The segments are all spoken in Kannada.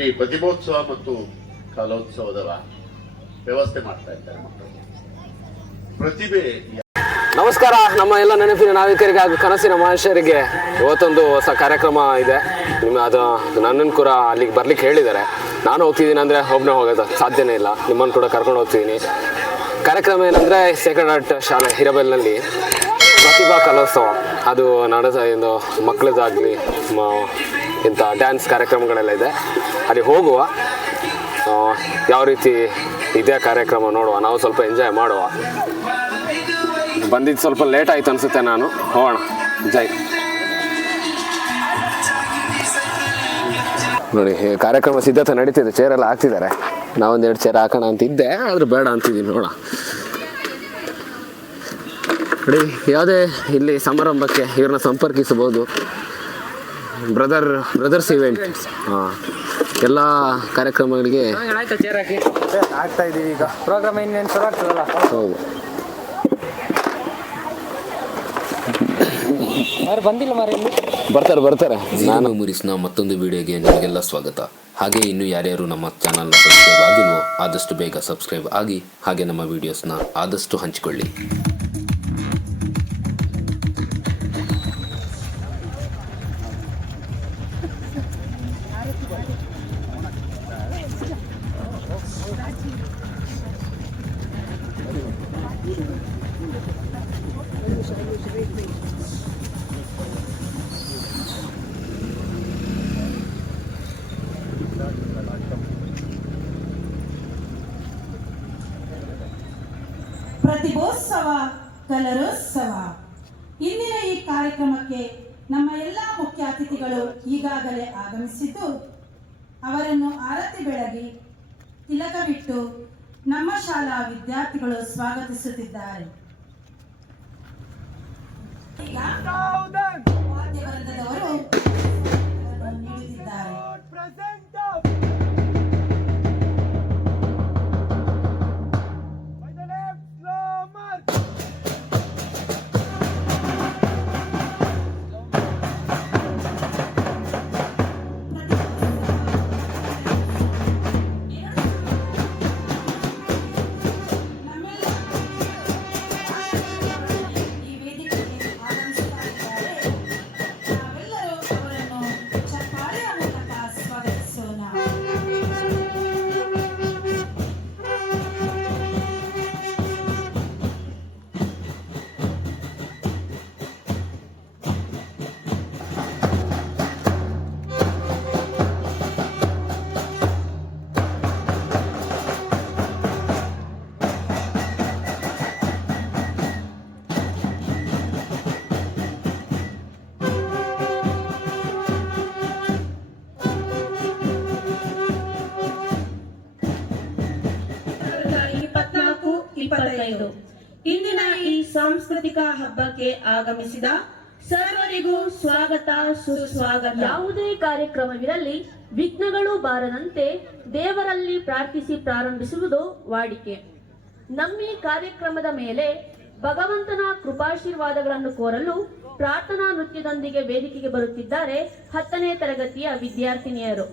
ಇಲ್ಲಿ ಪ್ರತಿಭೋತ್ಸವ ಮತ್ತು ಕಲೋತ್ಸವದ ವ್ಯವಸ್ಥೆ ಮಾಡ್ತಾ ಇದ್ದಾರೆ ಮಕ್ಕಳು. ಪ್ರತಿಭೆ. ನಮಸ್ಕಾರ ನಮ್ಮ ಎಲ್ಲ ನೆನಪಿನ ನಾವಿಕರಿಗೆ ಹಾಗೂ ಕನಸಿನ ಮನುಷ್ಯರಿಗೆ. ಇವತ್ತೊಂದು ಹೊಸ ಕಾರ್ಯಕ್ರಮ ಇದೆ. ಅದು ನನ್ನನ್ನು ಕೂಡ ಅಲ್ಲಿಗೆ ಬರ್ಲಿಕ್ಕೆ ಹೇಳಿದ್ದಾರೆ. ನಾನು ಹೋಗ್ತಿದ್ದೀನಿ ಅಂದರೆ ಒಬ್ಬನೇ ಹೋಗೋದು ಸಾಧ್ಯನೇ ಇಲ್ಲ. ನಿಮ್ಮನ್ನು ಕೂಡ ಕರ್ಕೊಂಡು ಹೋಗ್ತಿದ್ದೀನಿ. ಕಾರ್ಯಕ್ರಮ ಏನಂದರೆ ಸೇಕ್ರೆಡ್ ಆರ್ಟ್ ಶಾಲೆ ಹಿರೇಬೆಲ್ನಲ್ಲಿ ಪ್ರತಿಭಾ ಕಲೋತ್ಸವ. ಅದು ನಡೆದು ಮಕ್ಕಳದಾಗಲಿ ಇಂಥ ಡ್ಯಾನ್ಸ್ ಕಾರ್ಯಕ್ರಮಗಳೆಲ್ಲ ಇದೆ. ಅಲ್ಲಿ ಹೋಗುವ, ಯಾವ ರೀತಿ ಇದೇ ಕಾರ್ಯಕ್ರಮ ನೋಡುವ, ನಾವು ಸ್ವಲ್ಪ ಎಂಜಾಯ್ ಮಾಡುವ. ಬಂದಿದ್ದು ಸ್ವಲ್ಪ ಲೇಟ್ ಆಯಿತು ಅನಿಸುತ್ತೆ. ನಾನು ಹೋಗೋಣ. ಜೈ. ನೋಡಿ, ಕಾರ್ಯಕ್ರಮ ಸಿದ್ಧತೆ ನಡೀತಿದೆ. ಚೇರೆಲ್ಲ ಹಾಕ್ತಿದ್ದಾರೆ. ನಾವೊಂದೆರಡು ಚೇರ್ ಹಾಕೋಣ ಅಂತಿದ್ದೆ, ಆದರೂ ಬೇಡ ಅಂತಿದ್ದೀನಿ. ನೋಡೋಣ. ನೋಡಿ, ಯಾವುದೇ ಇಲ್ಲಿ ಸಮಾರಂಭಕ್ಕೆ ಇವ್ರನ್ನ ಸಂಪರ್ಕಿಸಬಹುದು. ಬ್ರದರ್ಸ್ ಇವೆಂಟ್ ಎಲ್ಲ ಕಾರ್ಯಕ್ರಮಗಳಿಗೆ ಆಗ್ತಾ ಇದೀವಿ. ಈಗ ಪ್ರೋಗ್ರಾಮ್ ಇನ್ನೇನು ಶುರು ಆಗ್ತದಲ್ಲ. ಹೌದು, ಬಂದಿಲ್ಲ ಮಾರಿ. ಬರ್ತಾರೆ. ನಾನು ಮೆಮೊರೀಸ್ನ ಮತ್ತೊಂದು ವಿಡಿಯೋಗೆ ನಿಮಗೆಲ್ಲ ಸ್ವಾಗತ. ಹಾಗೆ ಇನ್ನು ಯಾರ್ಯಾರು ನಮ್ಮ ಚಾನಲ್ನ ಸಬ್ಸ್ಕ್ರೈಬ್ ಆಗಿಲ್ವೋ ಆದಷ್ಟು ಬೇಗ ಸಬ್ಸ್ಕ್ರೈಬ್ ಆಗಿ, ಹಾಗೆ ನಮ್ಮ ವಿಡಿಯೋಸ್ನ ಆದಷ್ಟು ಹಂಚಿಕೊಳ್ಳಿ. ಪ್ರತಿಭೋತ್ಸವ ಕಲರೋತ್ಸವ. ಇಂದಿನ ಈ ಕಾರ್ಯಕ್ರಮಕ್ಕೆ ನಮ್ಮ ಎಲ್ಲ ಮುಖ್ಯ ಅತಿಥಿಗಳು ಈಗಾಗಲೇ ಆಗಮಿಸಿದ್ದು, ಅವರನ್ನು ಆರತಿ ಬೆಳಗಿ ತಿಲಕವಿಟ್ಟು ನಮ್ಮ ಶಾಲಾ ವಿದ್ಯಾರ್ಥಿಗಳು ಸ್ವಾಗತಿಸುತ್ತಿದ್ದಾರೆ. ವಾದ್ಯವೃಂದದವರು ನೀಡುತ್ತಿದ್ದಾರೆ. ಇಂದಿನ ಈ ಸಾಂಸ್ಕೃತಿಕ ಹಬ್ಬಕ್ಕೆ ಆಗಮಿಸಿದ ಸರ್ವರಿಗೂ ಸ್ವಾಗತ ಸುಸ್ವಾಗತ. ಯಾವುದೇ ಕಾರ್ಯಕ್ರಮವಿರಲಿ ವಿಘ್ನಗಳು ಬಾರದಂತೆ ದೇವರಲ್ಲಿ ಪ್ರಾರ್ಥಿಸಿ ಪ್ರಾರಂಭಿಸುವುದು ವಾಡಿಕೆ. ನಮ್ಮ ಈ ಕಾರ್ಯಕ್ರಮದ ಮೇಲೆ ಭಗವಂತನ ಕೃಪಾಶೀರ್ವಾದಗಳನ್ನು ಕೋರಲು ಪ್ರಾರ್ಥನಾ ನೃತ್ಯದೊಂದಿಗೆ ವೇದಿಕೆಗೆ ಬರುತ್ತಿದ್ದಾರೆ 10ನೇ ತರಗತಿಯ ವಿದ್ಯಾರ್ಥಿನಿಯರು.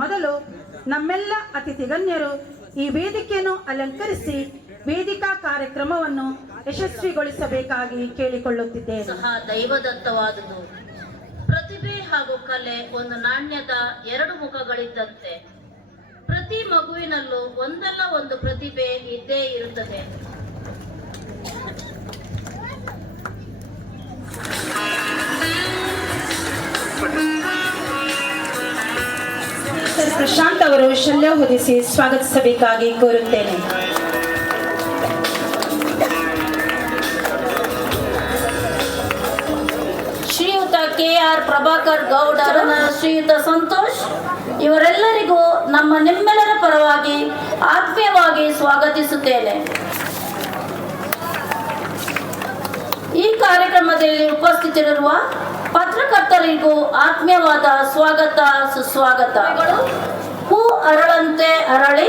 ಮೊದಲು ನಮ್ಮೆಲ್ಲ ಅತಿಥಿ ಗಣ್ಯರು ಈ ವೇದಿಕೆಯನ್ನು ಅಲಂಕರಿಸಿ ವೇದಿಕಾ ಕಾರ್ಯಕ್ರಮವನ್ನು ಯಶಸ್ವಿಗೊಳಿಸಬೇಕಾಗಿ ಕೇಳಿಕೊಳ್ಳುತ್ತಿದ್ದೇನೆ. ಸಹ ದೈವದತ್ತವಾದುದು. ಪ್ರತಿಭೆ ಹಾಗೂ ಕಲೆ ಒಂದು ನಾಣ್ಯದ ಎರಡು ಮುಖಗಳಿದ್ದಂತೆ ಪ್ರತಿ ಮಗುವಿನಲ್ಲೂ ಒಂದಲ್ಲ ಒಂದು ಪ್ರತಿಭೆ ಇದ್ದೇ ಇರುತ್ತದೆ. ಪ್ರಶಾಂತ್ ಅವರು ಶಲ್ಯ ಹೊದಿಸಿ ಸ್ವಾಗತಿಸಬೇಕಾಗಿ ಕೋರುತ್ತೇನೆ. KR ಪ್ರಭಾಕರ್ ಗೌಡರ ಶ್ರೀಯುತ ಸಂತೋಷ್ ಇವರೆಲ್ಲರಿಗೂ ನಿಮ್ಮೆಲ್ಲರ ಪರವಾಗಿ ಆತ್ಮೀಯವಾಗಿ ಸ್ವಾಗತಿಸುತ್ತೇನೆ. ಈ ಕಾರ್ಯಕ್ರಮದಲ್ಲಿ ಉಪಸ್ಥಿತರಿರುವ ಪತ್ರಕರ್ತರಿಗೂ ಆತ್ಮೀಯವಾದ ಸ್ವಾಗತ ಸುಸ್ವಾಗತ. ಹೂ ಅರಳಂತೆ ಅರಳಿ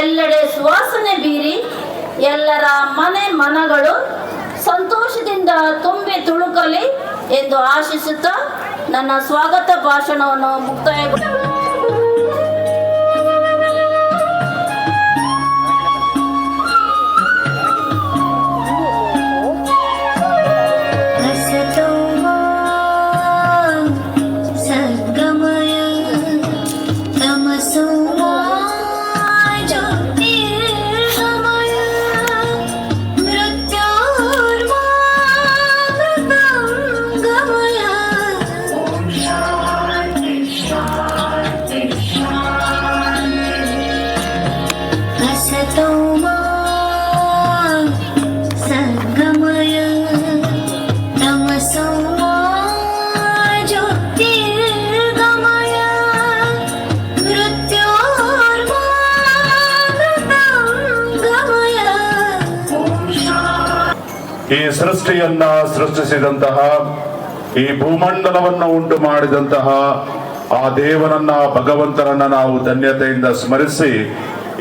ಎಲ್ಲೆಡೆ ಸುವಾಸನೆ ಬೀರಿ ಎಲ್ಲರ ಮನಗಳು ಸಂತೋಷದಿಂದ ತುಂಬಿ ತುಳುಕಲಿ ಎಂದು ಆಶಿಸುತ್ತಾ ನನ್ನ ಸ್ವಾಗತ ಭಾಷಣವನ್ನು ಮುಕ್ತಾಯಗೊಳಿಸುತ್ತೇನೆ. ಈ ಸೃಷ್ಟಿಯನ್ನ ಸೃಷ್ಟಿಸಿದಂತಹ, ಈ ಭೂಮಂಡಲವನ್ನು ಉಂಟು ಮಾಡಿದಂತಹ ಆ ದೇವನನ್ನ, ಭಗವಂತನನ್ನ ನಾವು ಧನ್ಯತೆಯಿಂದ ಸ್ಮರಿಸಿ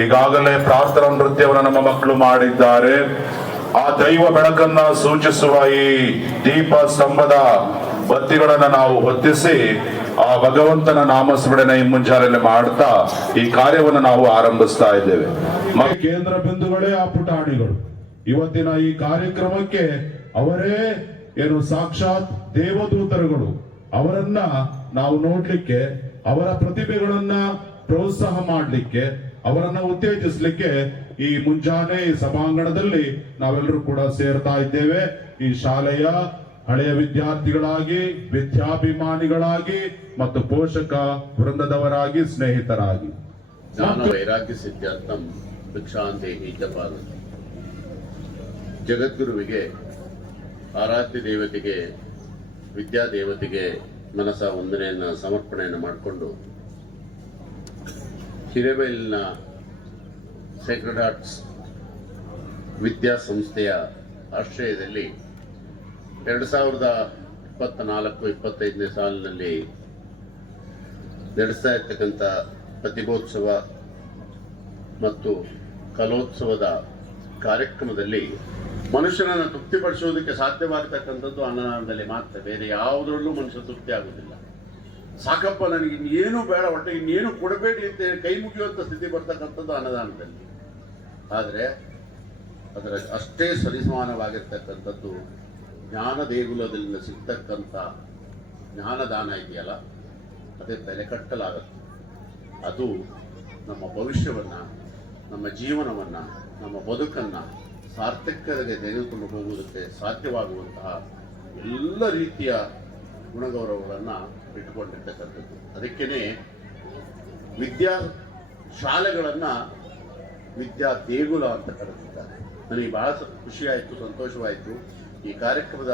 ಈಗಾಗಲೇ ಪ್ರಾರ್ಥನಾ ನೃತ್ಯವನ್ನು ನಮ್ಮ ಮಕ್ಕಳು ಮಾಡಿದ್ದಾರೆ. ಆ ದೈವ ಬೆಳಕನ್ನ ಸೂಚಿಸುವ ಈ ದೀಪ ಸ್ತಂಭದ ಬತ್ತಿಗಳನ್ನ ನಾವು ಹೊತ್ತಿಸಿ ಆ ಭಗವಂತನ ನಾಮಸ್ಮರಣೆ ಈ ಮುಂಜಾನೆಯಲ್ಲಿ ಮಾಡ್ತಾ ಈ ಕಾರ್ಯವನ್ನು ನಾವು ಆರಂಭಿಸ್ತಾ ಇದ್ದೇವೆ. ಕೇಂದ್ರ ಬಿಂದುಗಳೇ ಆ ಪುಟಾಣಿಗಳು. ಇವತ್ತಿನ ಈ ಕಾರ್ಯಕ್ರಮಕ್ಕೆ ಅವರೇ ಸಾಕ್ಷಾತ್ ದೇವದೂತರುಗಳು. ಅವರನ್ನ ನಾವು ನೋಡ್ಲಿಕ್ಕೆ, ಅವರ ಪ್ರತಿಭೆಗಳನ್ನ ಪ್ರೋತ್ಸಾಹ ಮಾಡ್ಲಿಕ್ಕೆ, ಅವರನ್ನ ಉತ್ತೇಜಿಸ್ಲಿಕ್ಕೆ ಈ ಮುಂಜಾನೆ ಈ ಸಭಾಂಗಣದಲ್ಲಿ ನಾವೆಲ್ಲರೂ ಕೂಡ ಸೇರ್ತಾ ಇದ್ದೇವೆ. ಈ ಶಾಲೆಯ ಹಳೆಯ ವಿದ್ಯಾರ್ಥಿಗಳಾಗಿ, ವಿದ್ಯಾಭಿಮಾನಿಗಳಾಗಿ ಮತ್ತು ಪೋಷಕ ವೃಂದದವರಾಗಿ, ಸ್ನೇಹಿತರಾಗಿ. ಜ್ಞಾನ ವೈರಾಗ್ಯ ಸಿದ್ಧಾರ್ಥಂ ಭಿಕ್ಷಾಂದೇಹಿ ಜಪಾಲ. ಜಗದ್ಗುರುವಿಗೆ, ಆರಾಧ್ಯ ದೇವತೆಗೆ, ವಿದ್ಯಾದೇವತೆಗೆ ಮನಸ ವಂದನೆಯನ್ನು ಸಮರ್ಪಣೆಯನ್ನು ಮಾಡಿಕೊಂಡು ಹಿರೇಬೈಲಿನ ಸೇಕ್ರೆಡ್ ಹಾರ್ಟ್ಸ್ ವಿದ್ಯಾಸಂಸ್ಥೆಯ ಆಶ್ರಯದಲ್ಲಿ 2024-25ನೇ ಸಾಲಿನಲ್ಲಿ ನಡೆಸ್ತಾ ಇರ್ತಕ್ಕಂಥ ಪ್ರತಿಭೋತ್ಸವ ಮತ್ತು ಕಲೋತ್ಸವದ ಕಾರ್ಯಕ್ರಮದಲ್ಲಿ ಮನುಷ್ಯನನ್ನು ತೃಪ್ತಿಪಡಿಸುವುದಕ್ಕೆ ಸಾಧ್ಯವಾಗತಕ್ಕಂಥದ್ದು ಅನ್ನದಾನದಲ್ಲಿ ಮಾತ್ರ. ಬೇರೆ ಯಾವುದರಲ್ಲೂ ಮನುಷ್ಯ ತೃಪ್ತಿ ಆಗುವುದಿಲ್ಲ. ಸಾಕಪ್ಪ, ನನಗೆ ಇನ್ನೇನು ಬೇಡ, ಒಟ್ಟು ಇನ್ನೇನು ಕೊಡಬೇಡಿ ಅಂತ ಕೈ ಮುಗಿಯುವಂಥ ಸ್ಥಿತಿ ಬರ್ತಕ್ಕಂಥದ್ದು ಅನ್ನದಾನದಲ್ಲಿ. ಆದರೆ ಅದರ ಅಷ್ಟೇ ಸರಿಸಮಾನವಾಗಿರ್ತಕ್ಕಂಥದ್ದು ಜ್ಞಾನ ದೇಗುಲದಿಂದ ಸಿಗ್ತಕ್ಕಂಥ ಜ್ಞಾನದಾನ ಇದೆಯಲ್ಲ, ಅದೇ ಬೆಲೆ ಕಟ್ಟಲಾಗುತ್ತೆ. ಅದು ನಮ್ಮ ಭವಿಷ್ಯವನ್ನು, ನಮ್ಮ ಜೀವನವನ್ನು, ನಮ್ಮ ಬದುಕನ್ನು ಸಾರ್ಥಕತೆಗೆ ತೆಗೆದುಕೊಂಡು ಹೋಗುವುದಕ್ಕೆ ಸಾಧ್ಯವಾಗುವಂತಹ ಎಲ್ಲ ರೀತಿಯ ಗುಣಗೌರವಗಳನ್ನು ಇಟ್ಟುಕೊಂಡಿರ್ತಕ್ಕಂಥದ್ದು. ಅದಕ್ಕೇ ವಿದ್ಯಾ ಶಾಲೆಗಳನ್ನು ವಿದ್ಯಾ ದೇಗುಲ ಅಂತ ಕರೆದಿದ್ದಾರೆ. ನನಗೆ ಬಹಳ ಖುಷಿಯಾಯಿತು, ಸಂತೋಷವಾಯಿತು. ಈ ಕಾರ್ಯಕ್ರಮದ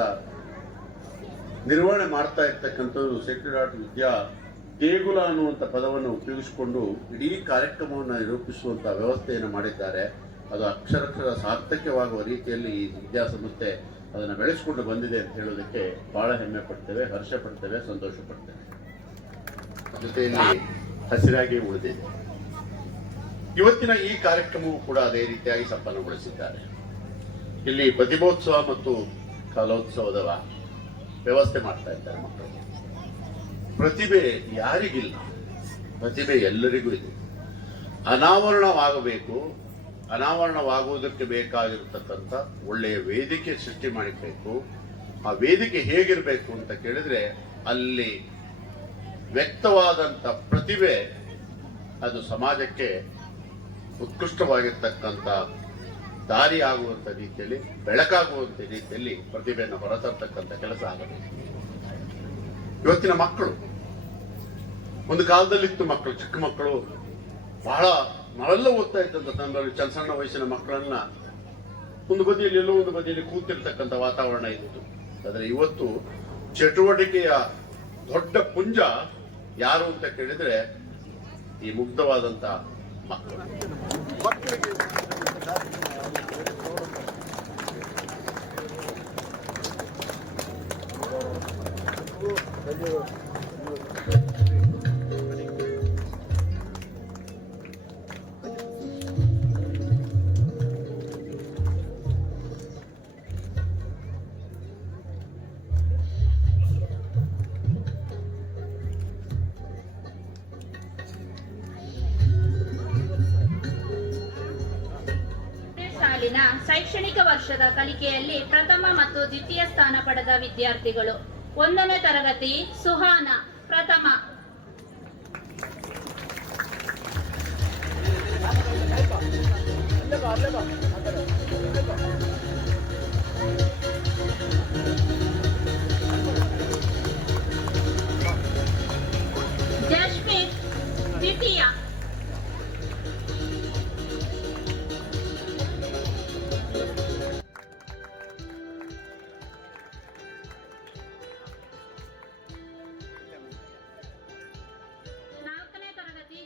ನಿರ್ವಹಣೆ ಮಾಡ್ತಾ ಇರ್ತಕ್ಕಂಥದ್ದು ಸೇಕ್ರೆಡ್ ಹಾರ್ಟ್ ವಿದ್ಯಾ ದೇಗುಲ ಅನ್ನುವಂಥ ಪದವನ್ನು ಉಪಯೋಗಿಸಿಕೊಂಡು ಇಡೀ ಕಾರ್ಯಕ್ರಮವನ್ನು ನಿರೂಪಿಸುವಂಥ ವ್ಯವಸ್ಥೆಯನ್ನು ಮಾಡಿದ್ದಾರೆ. ಅದು ಅಕ್ಷರಕ್ಷರ ಸಾರ್ಥಕ್ಯವಾಗುವ ರೀತಿಯಲ್ಲಿ ಈ ವಿದ್ಯಾಸಂಸ್ಥೆ ಅದನ್ನು ಬೆಳೆಸಿಕೊಂಡು ಬಂದಿದೆ ಅಂತ ಹೇಳೋದಕ್ಕೆ ಬಹಳ ಹೆಮ್ಮೆ ಪಡ್ತೇವೆ, ಹರ್ಷ ಪಡ್ತೇವೆ, ಸಂತೋಷ ಪಡ್ತೇವೆ. ಜೊತೆಯಲ್ಲಿ ಹಸಿರಾಗಿ ಉಳಿದಿದೆ. ಇವತ್ತಿನ ಈ ಕಾರ್ಯಕ್ರಮವು ಕೂಡ ಅದೇ ರೀತಿಯಾಗಿ ಸಂಪನ್ನಗೊಳಿಸಿದ್ದಾರೆ. ಇಲ್ಲಿ ಪ್ರತಿಭೋತ್ಸವ ಮತ್ತು ಕಲೋತ್ಸವದ ವ್ಯವಸ್ಥೆ ಮಾಡ್ತಾ ಇದ್ದಾರೆ ಮಕ್ಕಳು. ಪ್ರತಿಭೆ ಯಾರಿಗಿಲ್ಲ, ಪ್ರತಿಭೆ ಎಲ್ಲರಿಗೂ ಇದೆ. ಅನಾವರಣವಾಗಬೇಕು. ಅನಾವರಣವಾಗುವುದಕ್ಕೆ ಬೇಕಾಗಿರತಕ್ಕಂಥ ಒಳ್ಳೆಯ ವೇದಿಕೆ ಸೃಷ್ಟಿ ಮಾಡಬೇಕು. ಆ ವೇದಿಕೆ ಹೇಗಿರಬೇಕು ಅಂತ ಕೇಳಿದ್ರೆ, ಅಲ್ಲಿ ವ್ಯಕ್ತವಾದಂಥ ಪ್ರತಿಭೆ ಅದು ಸಮಾಜಕ್ಕೆ ಉತ್ಕೃಷ್ಟವಾಗಿರ್ತಕ್ಕಂಥ ದಾರಿ ಆಗುವಂಥ ರೀತಿಯಲ್ಲಿ, ಬೆಳಕಾಗುವಂಥ ರೀತಿಯಲ್ಲಿ ಪ್ರತಿಭೆಯನ್ನು ಹೊರತರ್ತಕ್ಕಂಥ ಕೆಲಸ ಆಗಬೇಕು. ಇವತ್ತಿನ ಮಕ್ಕಳು, ಒಂದು ಕಾಲದಲ್ಲಿತ್ತು ಮಕ್ಕಳು, ಚಿಕ್ಕ ಮಕ್ಕಳು ಬಹಳ ನಾವೆಲ್ಲ ಓದ್ತಾ ಇದ್ದಂಥ ತಂದಲ್ಲಿ ಸಣ್ಣ ವಯಸ್ಸಿನ ಮಕ್ಕಳನ್ನ ಒಂದು ಬದಿಯಲ್ಲಿ ಎಲ್ಲೋ ಒಂದು ಬದಿಯಲ್ಲಿ ಕೂತಿರ್ತಕ್ಕಂಥ ವಾತಾವರಣ ಇತ್ತು. ಆದರೆ ಇವತ್ತು ಚಟುವಟಿಕೆಯ ದೊಡ್ಡ ಪುಂಜ ಯಾರು ಅಂತ ಕೇಳಿದ್ರೆ ಈ ಮುಗ್ಧವಾದಂತ ಮಕ್ಕಳಿಗೆ ಸಾಲಿನ ಶೈಕ್ಷಣಿಕ ವರ್ಷದ ಕಲಿಕೆಯಲ್ಲಿ ಪ್ರಥಮ ಮತ್ತು ದ್ವಿತೀಯ ಸ್ಥಾನ ಪಡೆದ ವಿದ್ಯಾರ್ಥಿಗಳು 1ನೇ ತರಗತಿ ಸುಹಾನ ಪ್ರಥಮ, ಜಸ್ಮಿತ್ ದ್ವಿತೀಯ,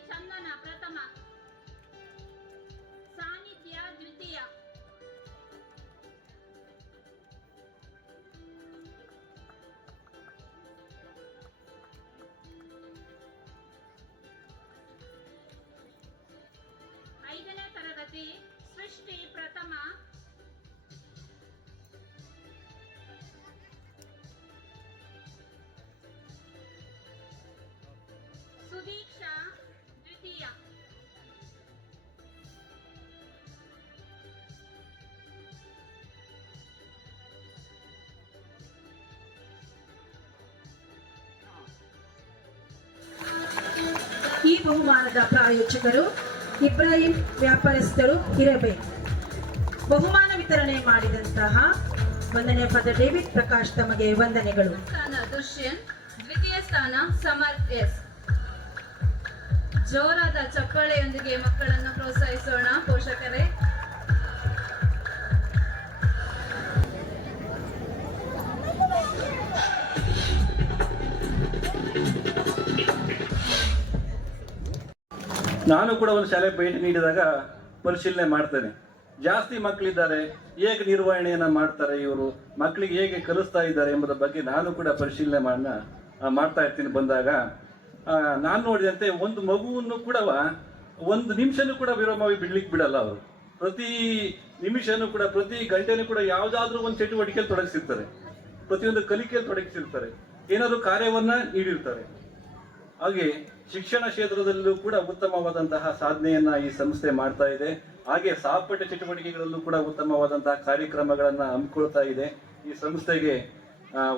ಚಂದನ ಪ್ರಥಮ, ಸಾನ್ನಿಧ್ಯ ದ್ವಿತೀಯ, ಐದನೇ ತರಗತಿ ಸೃಷ್ಟಿ ಪ್ರಥಮ, ಸುದೀಕ್ಷಾ ದ್ವಿತೀಯ, ಈ ಬಹುಮಾನದ ಪ್ರಾಯೋಜಕರು ಇಬ್ರಾಹಿಂ ವ್ಯಾಪಾರಸ್ಥರು ಹಿರೇಬೇಟ್. ಬಹುಮಾನ ವಿತರಣೆ ಮಾಡಿದಂತಹ 1ನೇ ಪದ ಡೇವಿಡ್ ಪ್ರಕಾಶ್ ತಮಗೆ ವಂದನೆಗಳು. ಸ್ಥಾನ ದುಷ್ಯಂತ್, ದ್ವಿತೀಯ ಸ್ಥಾನ ಸಮರ್ ಎಸ್. ಜೋರಾದ ಚಪ್ಪಾಳೆಯೊಂದಿಗೆ ಮಕ್ಕಳನ್ನು ಪ್ರೋತ್ಸಾಹಿಸೋಣ ಪೋಷಕರೇ. ನಾನು ಕೂಡ ಒಂದು ಶಾಲೆ ಭೇಟಿ ನೀಡಿದಾಗ ಪರಿಶೀಲನೆ ಮಾಡ್ತೇನೆ. ಜಾಸ್ತಿ ಮಕ್ಕಳಿದ್ದಾರೆ, ಹೇಗೆ ನಿರ್ವಹಣೆಯನ್ನ ಮಾಡ್ತಾರೆ ಇವರು, ಮಕ್ಕಳಿಗೆ ಹೇಗೆ ಕಲಿಸ್ತಾ ಇದ್ದಾರೆ ಎಂಬುದರ ಬಗ್ಗೆ ನಾನು ಕೂಡ ಪರಿಶೀಲನೆ ಮಾಡ್ತಾ ಇರ್ತೀನಿ. ಬಂದಾಗ ನಾನು ನೋಡಿದಂತೆ ಒಂದು ಮಗುವನ್ನು ಕೂಡ 1 ನಿಮಿಷನೂ ಕೂಡ ವಿರಾಮವಾಗಿ ಬಿಡ್ಲಿಕ್ಕೆ ಬಿಡಲ್ಲ ಅವರು. ಪ್ರತಿ ನಿಮಿಷನೂ ಕೂಡ, ಪ್ರತಿ ಗಂಟೆನೂ ಕೂಡ ಯಾವುದಾದ್ರೂ ಒಂದು ಚಟುವಟಿಕೆಯಲ್ಲಿ ತೊಡಗಿಸಿರ್ತಾರೆ, ಪ್ರತಿಯೊಂದು ಕಲಿಕೆಯಲ್ಲಿ ತೊಡಗಿಸಿರ್ತಾರೆ, ಏನಾದರೂ ಕಾರ್ಯವನ್ನ ನೀಡಿರ್ತಾರೆ. ಹಾಗೆ ಶಿಕ್ಷಣ ಕ್ಷೇತ್ರದಲ್ಲೂ ಕೂಡ ಉತ್ತಮವಾದಂತಹ ಸಾಧನೆಯನ್ನ ಈ ಸಂಸ್ಥೆ ಮಾಡ್ತಾ ಇದೆ. ಹಾಗೆ ಸಹಪಾಠ ಚಟುವಟಿಕೆಗಳಲ್ಲೂ ಕೂಡ ಉತ್ತಮವಾದಂತಹ ಕಾರ್ಯಕ್ರಮಗಳನ್ನ ಹಮ್ಮಿಕೊಳ್ತಾ ಇದೆ. ಈ ಸಂಸ್ಥೆಗೆ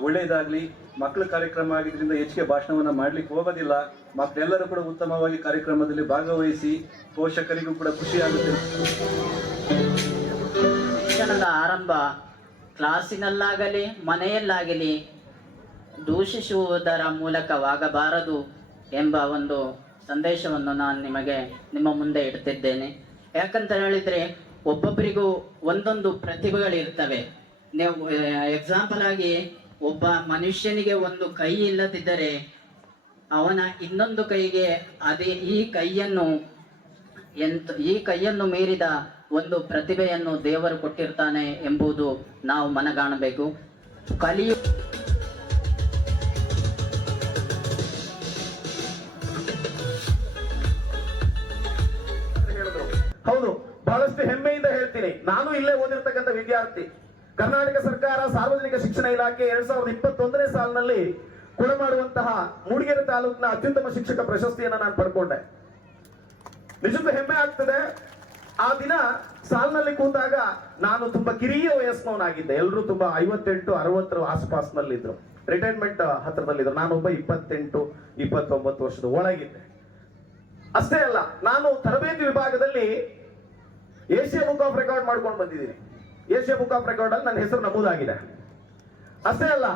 ಒಳ್ಳೆಯದಾಗ್ಲಿ. ಮಕ್ಕಳ ಕಾರ್ಯಕ್ರಮ ಆಗಿದ್ರಿಂದ ಹೆಚ್ಚಿಗೆ ಭಾಷಣವನ್ನ ಮಾಡ್ಲಿಕ್ಕೆ ಹೋಗೋದಿಲ್ಲ. ಮಕ್ಕಳೆಲ್ಲರೂ ಕೂಡ ಉತ್ತಮವಾಗಿ ಕಾರ್ಯಕ್ರಮದಲ್ಲಿ ಭಾಗವಹಿಸಿ ಪೋಷಕರಿಗೂ ಕೂಡ ಖುಷಿಯಾಗುತ್ತೆ. ಶಿಕ್ಷಣದ ಆರಂಭ ಕ್ಲಾಸಿನಲ್ಲಾಗಲಿ ಮನೆಯಲ್ಲಾಗಲಿ ದೂಷಿಸುವುದರ ಮೂಲಕವಾಗಬಾರದು ಎಂಬ ಒಂದು ಸಂದೇಶವನ್ನು ನಾನು ನಿಮ್ಮ ಮುಂದೆ ಇಡ್ತಿದ್ದೇನೆ. ಯಾಕಂತ ಹೇಳಿದರೆ ಒಬ್ಬೊಬ್ಬರಿಗೂ ಒಂದೊಂದು ಪ್ರತಿಭೆಗಳಿರ್ತವೆ. ನೀವು ಎಕ್ಸಾಂಪಲ್ ಆಗಿ ಒಬ್ಬ ಮನುಷ್ಯನಿಗೆ ಒಂದು ಕೈ ಇಲ್ಲದಿದ್ದರೆ ಅವನ ಇನ್ನೊಂದು ಕೈಗೆ ಈ ಕೈಯನ್ನು ಮೀರಿದ ಒಂದು ಪ್ರತಿಭೆಯನ್ನು ದೇವರು ಕೊಟ್ಟಿರ್ತಾನೆ ಎಂಬುದು ನಾವು ಮನಗಾಣಬೇಕು. ಹೌದು, ಬಹಳಷ್ಟು ಹೆಮ್ಮೆಯಿಂದ ಹೇಳ್ತೀನಿ. ನಾನು ಇಲ್ಲೇ ಓದಿರ್ತಕ್ಕಂಥ ವಿದ್ಯಾರ್ಥಿ. ಕರ್ನಾಟಕ ಸರ್ಕಾರ ಸಾರ್ವಜನಿಕ ಶಿಕ್ಷಣ ಇಲಾಖೆ 2021ನೇ ಸಾಲಿನಲ್ಲಿ ಕೊಡಮಾಡುವಂತಹ ಮೂಡಿಗೆರೆ ತಾಲೂಕಿನ ಅತ್ಯುತ್ತಮ ಶಿಕ್ಷಕ ಪ್ರಶಸ್ತಿಯನ್ನ ನಾನು ಪಡ್ಕೊಂಡೆ. ನಿಜಕ್ಕೂ ಹೆಮ್ಮೆ ಆಗ್ತದೆ. ಆ ದಿನ ಸಾಲಿನಲ್ಲಿ ಕೂತಾಗ ನಾನು ತುಂಬಾ ಕಿರಿಯ ವಯಸ್ಸಿನವನಾಗಿದ್ದೆ. ಎಲ್ಲರೂ ತುಂಬಾ 58-60 ಆಸುಪಾಸಿನಲ್ಲಿದ್ರು, ರಿಟೈರ್ಮೆಂಟ್ ಹತ್ರದಲ್ಲಿದ್ರು. ನಾನೊಬ್ಬ 28-29 ವರ್ಷದ ಒಳಗಿದ್ದೆ. ಅಷ್ಟೇ ಅಲ್ಲ, ನಾನು ತರಬೇತಿ ವಿಭಾಗದಲ್ಲಿ ಏಷ್ಯಾ ಬುಕ್ ಆಫ್ ರೆಕಾರ್ಡ್ ಮಾಡ್ಕೊಂಡು ಬಂದಿದ್ದೀನಿ. ಏಷ್ಯಾ ಬುಕ್ ಆಫ್ ರೆಕಾರ್ಡ್ ಅಲ್ಲಿ ನನ್ನ ಹೆಸರು ನಮೂದಾಗಿದೆ. ಅಷ್ಟೇ ಅಲ್ಲ,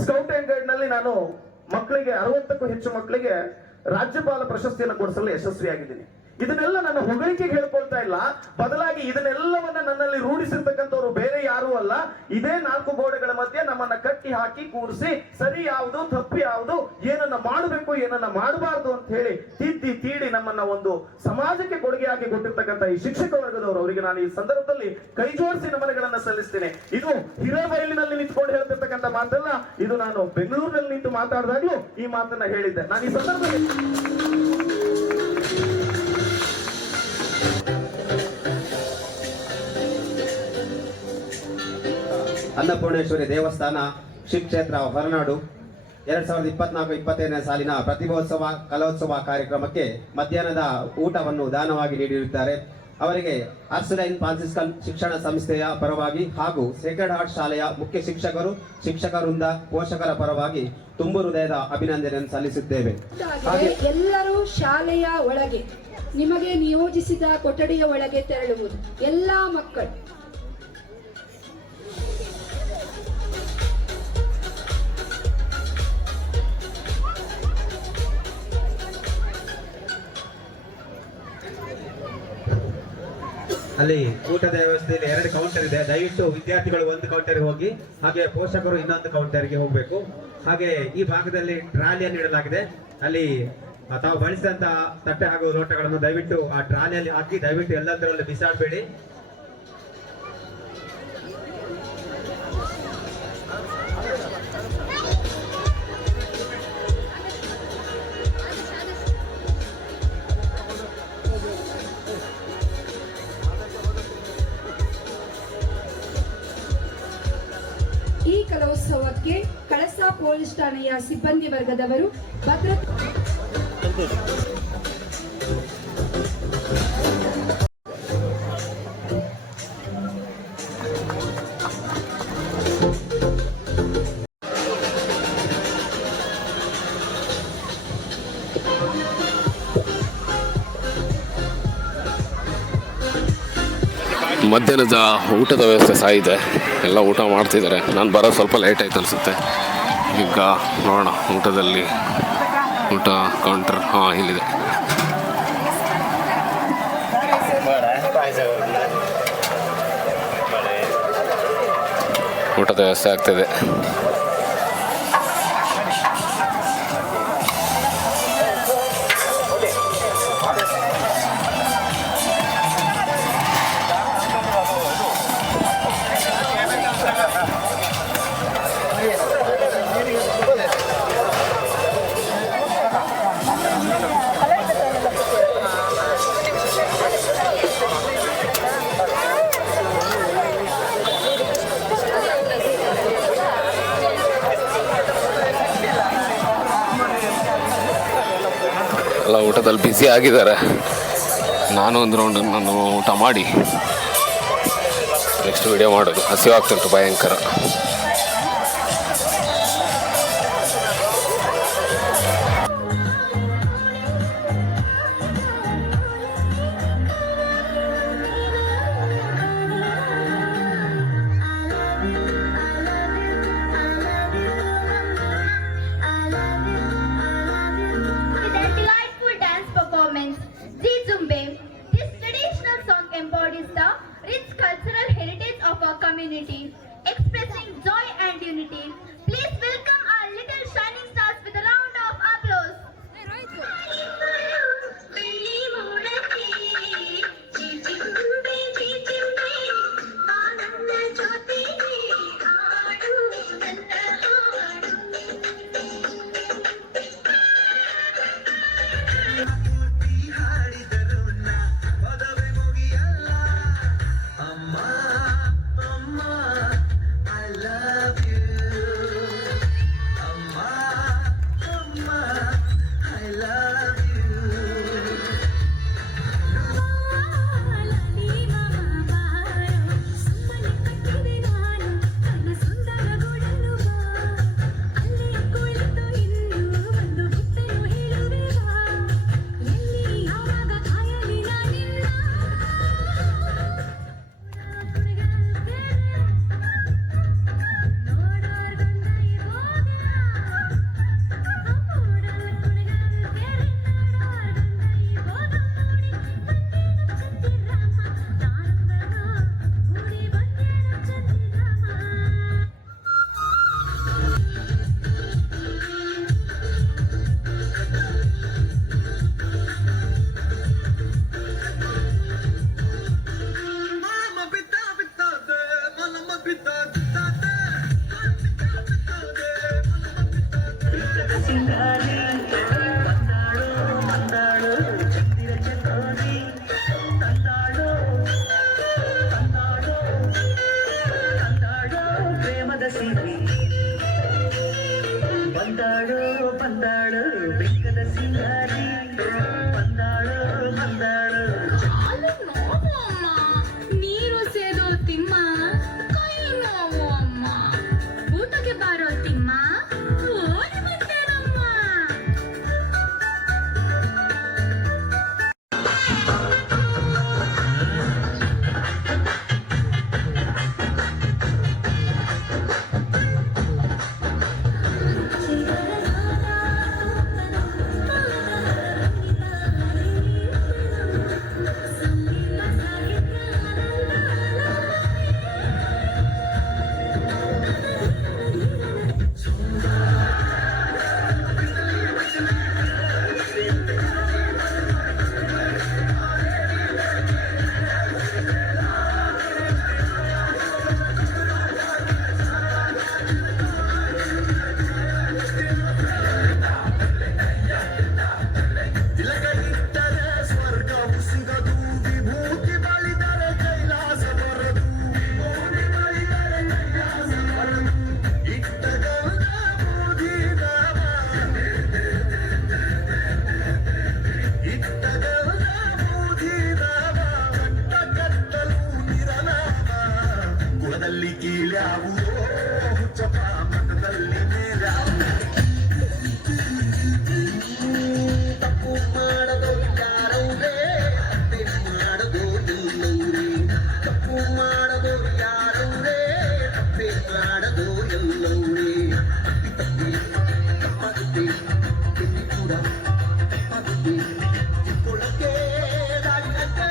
ಸ್ಕೌಟ್ ಅಂಡ್ ಗೈಡ್ ನಲ್ಲಿ ನಾನು ಮಕ್ಕಳಿಗೆ 60ಕ್ಕೂ ಹೆಚ್ಚು ಮಕ್ಕಳಿಗೆ ರಾಜ್ಯಪಾಲ ಪ್ರಶಸ್ತಿಯನ್ನು ಕೊಡಿಸಲು ಯಶಸ್ವಿಯಾಗಿದ್ದೀನಿ. ಇದನ್ನೆಲ್ಲ ನನ್ನ ಹೊಗಳಿಕೆಗೆ ಹೇಳ್ಕೊಳ್ತಾ ಇಲ್ಲ, ಬದಲಾಗಿ ಇದನ್ನೆಲ್ಲವನ್ನ ನನ್ನಲ್ಲಿ ರೂಢಿಸಿರ್ತಕ್ಕಂಥವ್ರು ಬೇರೆ ಯಾರೂ ಅಲ್ಲ, ಇದೇ 4 ಗೋಡೆಗಳ ಮಧ್ಯೆ ನಮ್ಮನ್ನ ಕಟ್ಟಿ ಹಾಕಿ ಕೂರಿಸಿ ಸರಿ ಯಾವುದು ತಪ್ಪು ಯಾವುದು, ಏನನ್ನ ಮಾಡಬೇಕು ಏನನ್ನ ಮಾಡಬಾರ್ದು ಅಂತ ಹೇಳಿ ತಿದ್ದಿ ತೀಡಿ ನಮ್ಮನ್ನ ಒಂದು ಸಮಾಜಕ್ಕೆ ಕೊಡುಗೆಯಾಗಿ ಕೊಟ್ಟಿರ್ತಕ್ಕಂಥ ಈ ಶಿಕ್ಷಕ ವರ್ಗದವರು, ಅವರಿಗೆ ನಾನು ಈ ಸಂದರ್ಭದಲ್ಲಿ ಕೈ ಜೋಡಿಸಿ ನಮನಗಳನ್ನ ಸಲ್ಲಿಸ್ತೇನೆ. ಇದು ಹಿರೇಬೈಲಿನಲ್ಲಿ ನಿಂತ್ಕೊಂಡು ಹೇಳ್ತಿರ್ತಕ್ಕಂಥ ಮಾತಲ್ಲ, ಇದು ನಾನು ಬೆಂಗಳೂರಿನಲ್ಲಿ ನಿಂತು ಮಾತಾಡಿದಾಗ್ಲೂ ಈ ಮಾತನ್ನ ಹೇಳಿದ್ದೆ. ನಾನು ಈ ಸಂದರ್ಭದಲ್ಲಿ ಅನ್ನಪೂರ್ಣೇಶ್ವರಿ ದೇವಸ್ಥಾನ ಶ್ರೀ ಕ್ಷೇತ್ರ ಹೊರನಾಡು 2024-25ನೇ ಸಾಲಿನ ಪ್ರತಿಭೋತ್ಸವ ಕಲೋತ್ಸವ ಕಾರ್ಯಕ್ರಮಕ್ಕೆ ಮಧ್ಯಾಹ್ನದ ಊಟವನ್ನು ದಾನವಾಗಿ ನೀಡಿರುತ್ತಾರೆ. ಅವರಿಗೆ ಅರ್ಸಲೈನ್ ಫ್ರಾನ್ಸಿಸ್ಕನ್ ಶಿಕ್ಷಣ ಸಂಸ್ಥೆಯ ಪರವಾಗಿ ಹಾಗೂ ಸೇಕ್ರೆಡ್ ಹಾರ್ಟ್ ಶಾಲೆಯ ಮುಖ್ಯ ಶಿಕ್ಷಕರು, ಶಿಕ್ಷಕ ವೃಂದ, ಪೋಷಕರ ಪರವಾಗಿ ತುಂಬು ಹೃದಯದ ಅಭಿನಂದನೆಯನ್ನು ಸಲ್ಲಿಸುತ್ತೇವೆ. ಎಲ್ಲರೂ ಶಾಲೆಯ ಒಳಗೆ ನಿಮಗೆ ನಿಯೋಜಿಸಿದ ಕೊಠಡಿಯ ಒಳಗೆ ತೆರಳುವುದು. ಎಲ್ಲ ಮಕ್ಕಳು ಅಲ್ಲಿ ಊಟದ ವ್ಯವಸ್ಥೆಯಲ್ಲಿ 2 ಕೌಂಟರ್ ಇದೆ. ದಯವಿಟ್ಟು ವಿದ್ಯಾರ್ಥಿಗಳು ಒಂದು ಕೌಂಟರ್ಗೆ ಹೋಗಿ, ಹಾಗೆ ಪೋಷಕರು ಇನ್ನೊಂದು ಕೌಂಟರ್ಗೆ ಹೋಗಬೇಕು. ಹಾಗೆ ಈ ಭಾಗದಲ್ಲಿ ಟ್ರಾಲಿಯನ್ನು ನೀಡಲಾಗಿದೆ. ಅಲ್ಲಿ ತಾವು ಬಳಸಿದಂತಹ ತಟ್ಟೆ ಹಾಗೂ ಲೋಟಗಳನ್ನು ದಯವಿಟ್ಟು ಆ ಟ್ರಾಲಿಯಲ್ಲಿ ಹಾಕಿ, ದಯವಿಟ್ಟು ಎಲ್ಲದರಲ್ಲೂ ಬಿಸಾಡಬೇಡಿ. ಈ ಕಲೋತ್ಸವಕ್ಕೆ ಕಳಸಾ ಪೊಲೀಸ್ ಠಾಣೆಯ ಸಿಬ್ಬಂದಿ ವರ್ಗದವರು ಭದ್ರತಾ ಮಧ್ಯಾಹ್ನದ ಊಟದ ವ್ಯವಸ್ಥೆ ಸಹ ಇದೆ, ಎಲ್ಲ ಊಟ ಮಾಡ್ತಿದ್ದಾರೆ. ನಾನು ಬರೋದು ಸ್ವಲ್ಪ ಲೇಟ್ ಆಯ್ತು ಅನಿಸುತ್ತೆ. ಈಗ ನೋಡೋಣ ಊಟದಲ್ಲಿ ಊಟ ಕೌಂಟರ್ ಇಲ್ಲಿದೆ. ಊಟದ ವ್ಯವಸ್ಥೆ ಆಗ್ತಿದೆ. ಎಲ್ಲ ಊಟದಲ್ಲಿ ಬ್ಯುಸಿ ಆಗಿದ್ದಾರೆ. ನಾನು ಒಂದು ರೌಂಡ್ ನಾನು ಊಟ ಮಾಡಿ ನೆಕ್ಸ್ಟ್ ವಿಡಿಯೋ ಮಾಡೋದು. ಹಸಿವಾಗ್ತಿತ್ತು ಭಯಂಕರ. expressing joy and unity. Please welcome our little shining stars with a round of applause. I love you. ಮನದಲ್ಲಿ ಕೀಳ್ಯಾವುದೋ ಹುಚ್ಚಪ್ಪ ಮನದಲ್ಲಿ ಮೇಲ್ಯಾವು ತಪ್ಪು ಮಾಡದೋ ಯಾರವ್ರೇ ತಪ್ಪೆ ಮಾಡದೋ ಎಲ್ಲವ್ರೇ ತಪ್ಪು ಮಾಡದೋ ಯಾರವ್ರೇ ತಪ್ಪೆ ಮಾಡದೋ ಎಲ್ಲವ್ರೇ ತಪ್ಪಿ ತಪ್ಪಾಗುತ್ತೆ ಎಲ್ಲಿ ಕೂಡ ತಪ್ಪಾಗುತ್ತೆ ತಿಳ್ಕೊಳ್ಳಕ್ಕೆ ದಾರಿನಂತೆ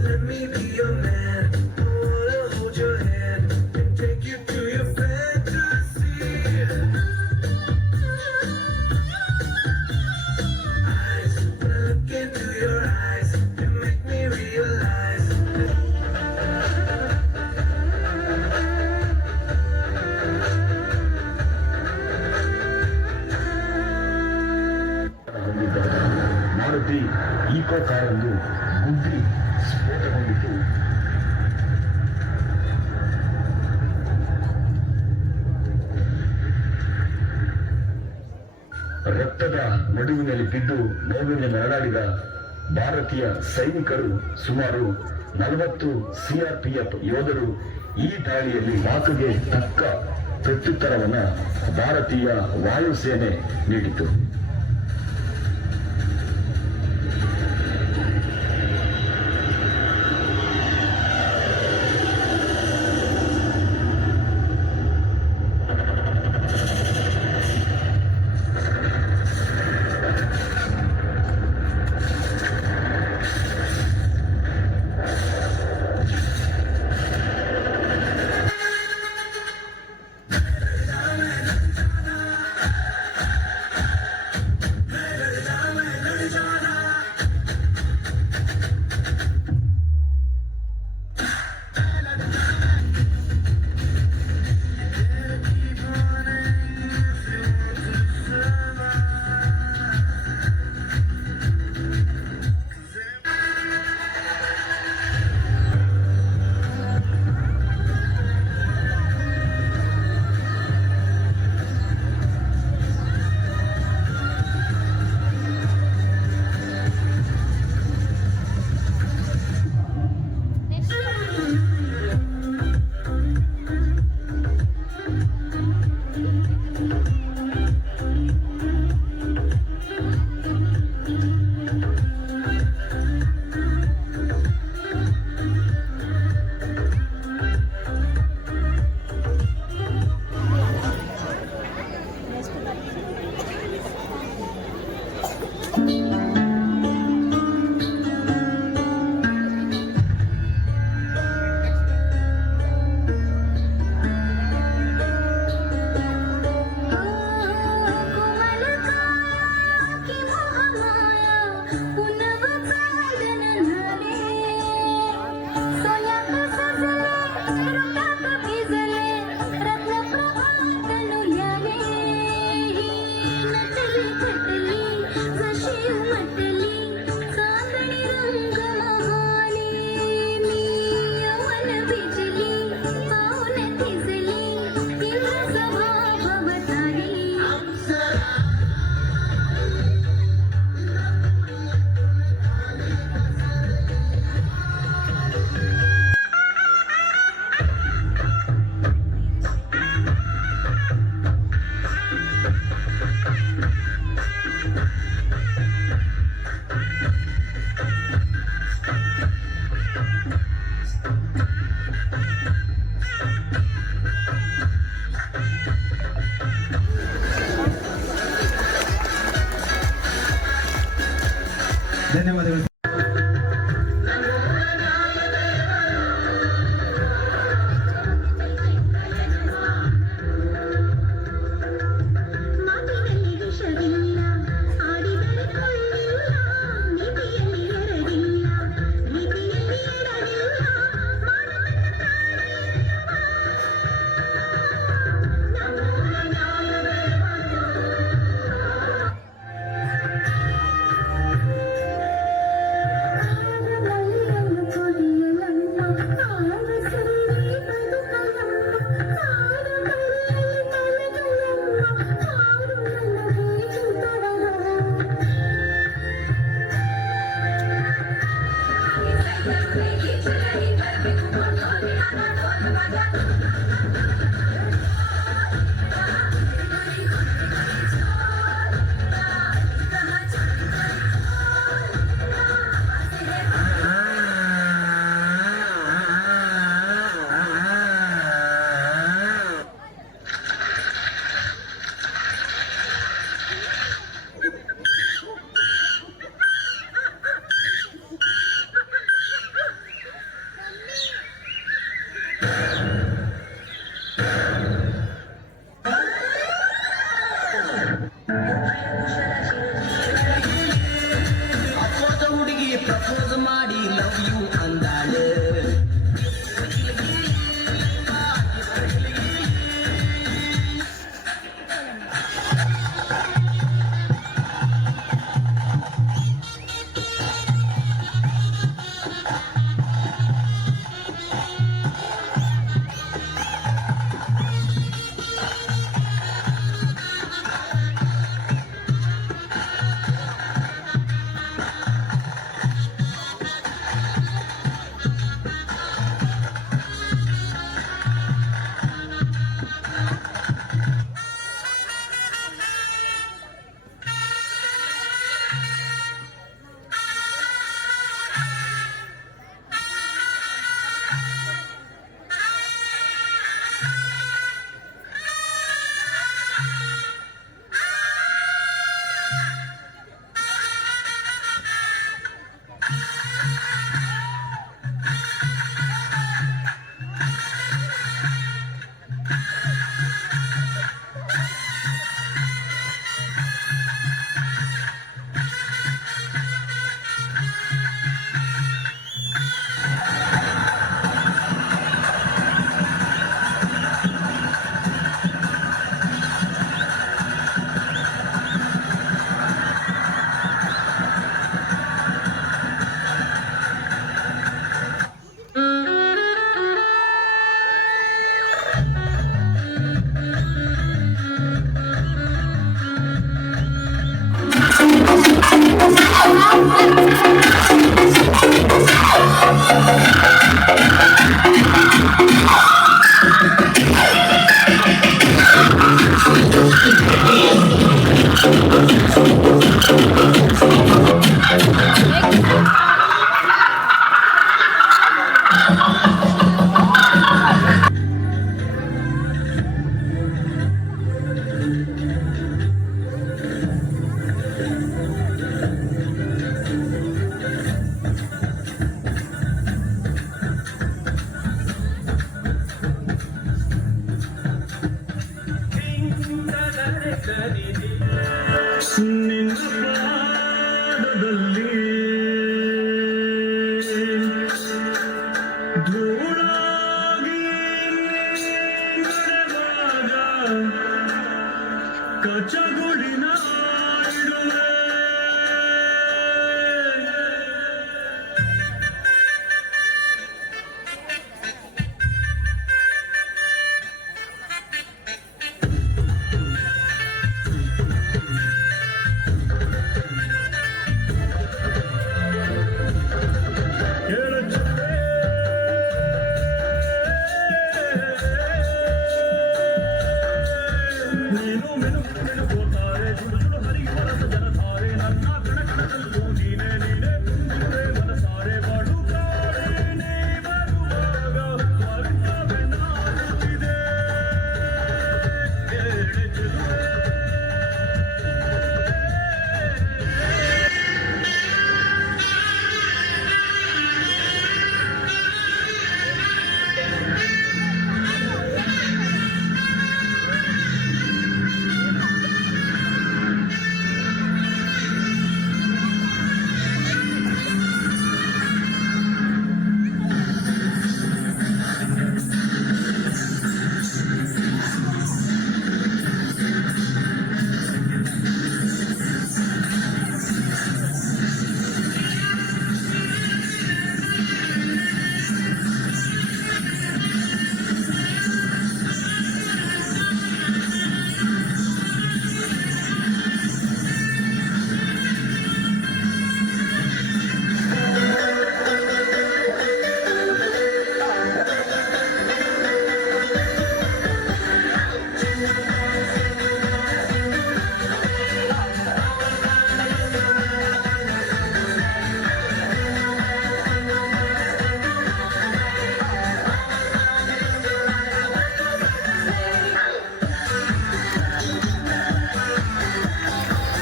Let me be your man. I wanna hold your hand and take you to your fantasy. Eyes, when I look into your eyes, you make me realize. Maruti Eeco ಕಾರೊಂದು ಗುದ್ದಿ ಸ್ಫೋಟಗೊಂಡಿತು. ರಕ್ತದ ನಡುವಿನಲ್ಲಿ ಬಿದ್ದು ನೋವಿನ ನರಳಾಡಿದ ಭಾರತೀಯ ಸೈನಿಕರು ಸುಮಾರು 40 ಸಿಆರ್ಪಿಎಫ್ ಯೋಧರು ಈ ದಾಳಿಯಲ್ಲಿ ವಾಕಗೆ ತಕ್ಕ ಪ್ರತ್ಯುತ್ತರವನ್ನು ಭಾರತೀಯ ವಾಯುಸೇನೆ ನೀಡಿತು.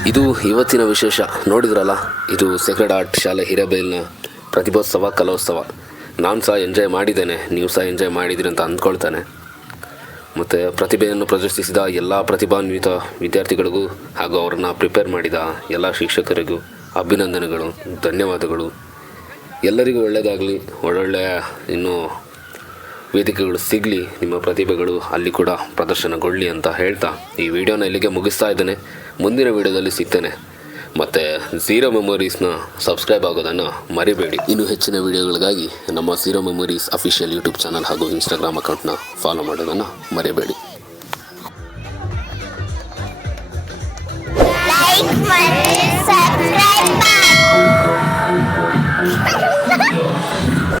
ಇದು ಇವತ್ತಿನ ವಿಶೇಷ. ನೋಡಿದ್ರಲ್ಲ, ಇದು ಸೇಕ್ರೆಡ್ ಆರ್ಟ್ ಶಾಲೆ ಹಿರೇಬೇಲ್ನ ಪ್ರತಿಭೋತ್ಸವ ಕಲೋತ್ಸವ. ನಾನು ಸಹ ಎಂಜಾಯ್ ಮಾಡಿದ್ದೇನೆ, ನೀವು ಸಹ ಎಂಜಾಯ್ ಮಾಡಿದಿರಿ ಅಂತ ಅಂದ್ಕೊಳ್ತಾನೆ. ಮತ್ತು ಪ್ರತಿಭೆಯನ್ನು ಪ್ರದರ್ಶಿಸಿದ ಎಲ್ಲ ಪ್ರತಿಭಾನ್ವಿತ ವಿದ್ಯಾರ್ಥಿಗಳಿಗೂ ಹಾಗೂ ಅವರನ್ನು ಪ್ರಿಪೇರ್ ಮಾಡಿದ ಎಲ್ಲ ಶಿಕ್ಷಕರಿಗೂ ಅಭಿನಂದನೆಗಳು, ಧನ್ಯವಾದಗಳು. ಎಲ್ಲರಿಗೂ ಒಳ್ಳೆಯದಾಗಲಿ, ಒಳ್ಳೊಳ್ಳೆಯ ಇನ್ನೂ ವೇದಿಕೆಗಳು ಸಿಗಲಿ, ನಿಮ್ಮ ಪ್ರತಿಭೆಗಳು ಅಲ್ಲಿ ಕೂಡ ಪ್ರದರ್ಶನಗೊಳ್ಳಿ ಅಂತ ಹೇಳ್ತಾ ಈ ವಿಡಿಯೋನ ಇಲ್ಲಿಗೆ ಮುಗಿಸ್ತಾ ಇದ್ದೇನೆ. ಮುಂದಿನ ವಿಡಿಯೋದಲ್ಲಿ ಸಿಗ್ತೇನೆ. ಮತ್ತು ಝೀರೋ ಮೆಮೊರೀಸ್ನ ಸಬ್ಸ್ಕ್ರೈಬ್ ಆಗೋದನ್ನು ಮರಿಬೇಡಿ. ಇನ್ನೂ ಹೆಚ್ಚಿನ ವಿಡಿಯೋಗಳಿಗಾಗಿ ನಮ್ಮ zero memories official YouTube channel ಹಾಗೂ ಇನ್ಸ್ಟಾಗ್ರಾಮ್ ಅಕೌಂಟ್ನ ಫಾಲೋ ಮಾಡೋದನ್ನು ಮರಿಬೇಡಿ. ಲೈಕ್ ಮಾಡಿ.